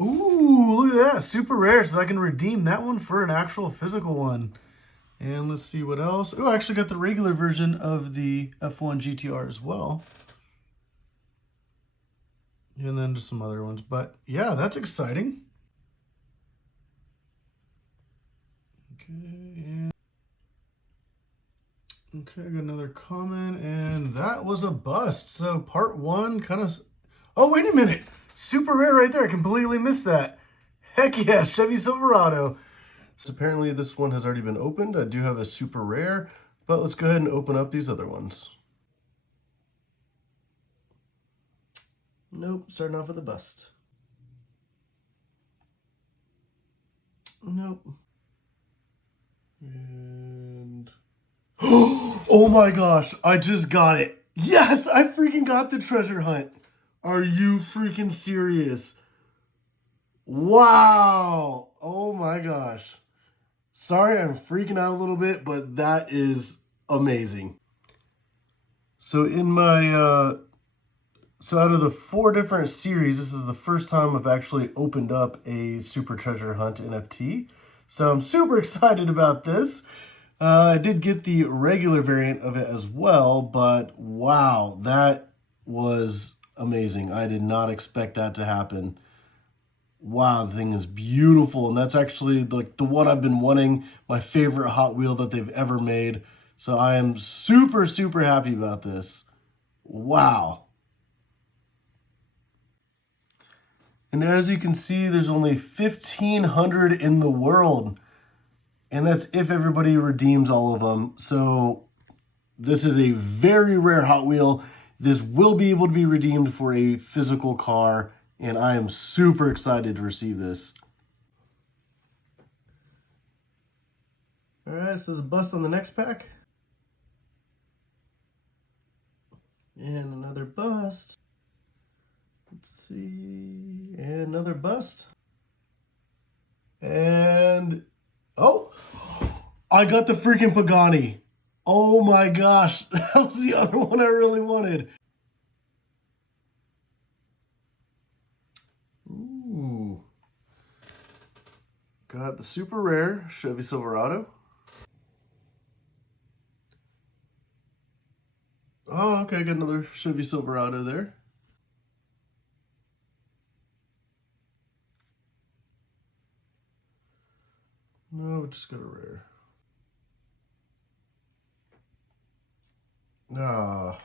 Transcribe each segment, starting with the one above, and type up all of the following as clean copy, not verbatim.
Ooh, look at that. Super rare, so I can redeem that one for an actual physical one. And let's see what else. Oh, I actually got the regular version of the F1 GTR as well. And then just some other ones. But yeah, that's exciting. Okay, I got another comment, and that was a bust. So part one kind of... Oh, wait a minute. Super rare right there. I completely missed that. Heck yeah, Chevy Silverado. So apparently this one has already been opened. I do have a super rare, but let's go ahead and open up these other ones. Nope, starting off with a bust. Nope. And... Oh my gosh, I just got it. Yes, I freaking got the treasure hunt. Are you freaking serious? Wow. Oh my gosh. Sorry, I'm freaking out a little bit, but that is amazing. So in my, so out of the 4 different series, this is the first time I've actually opened up a Super Treasure Hunt NFT. So I'm super excited about this. I did get the regular variant of it as well, but wow, that was amazing. I did not expect that to happen. Wow, the thing is beautiful, and that's actually like the one I've been wanting, my favorite Hot Wheel that they've ever made. So I am super, super happy about this. Wow. And as you can see, there's only 1,500 in the world. And that's if everybody redeems all of them. So this is a very rare Hot Wheel. This will be able to be redeemed for a physical car, and I am super excited to receive this. All right, so there's a bust on the next pack. And another bust. Let's see, and another bust. And, oh, I got the freaking Pagani. Oh my gosh, that was the other one I really wanted. Ooh. Got the super rare Chevy Silverado. Oh, okay, got another Chevy Silverado there. No, we just got a rare. Ah.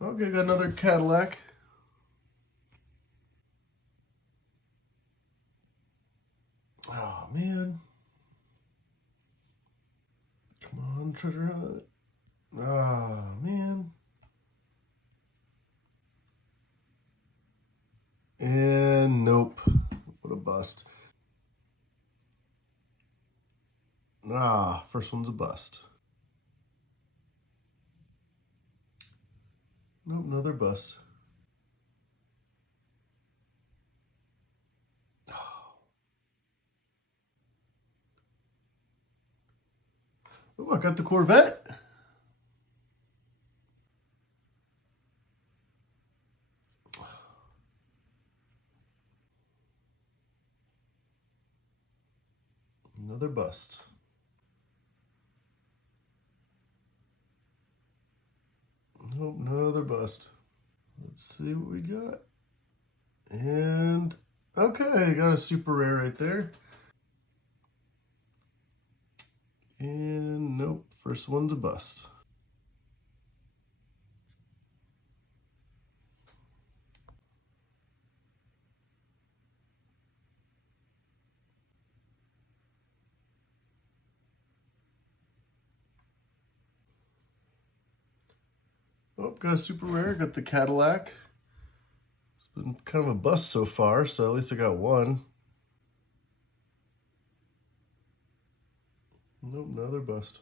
Okay, got another Cadillac. Oh, man. Come on, treasure hunt. Oh, man. And nope. What a bust. Ah, first one's a bust. Nope, another bust. Oh, I got the Corvette. Another bust. Nope, another bust. Let's see what we got. And, okay, got a super rare right there. And nope, first one's a bust. Oh, got a super rare, got the Cadillac. It's been kind of a bust so far, so at least I got one. Nope, another bust.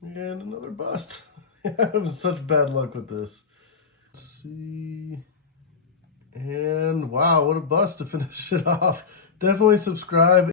And another bust. I'm having such bad luck with this. Let's see. And wow, what a bust to finish it off. Definitely subscribe.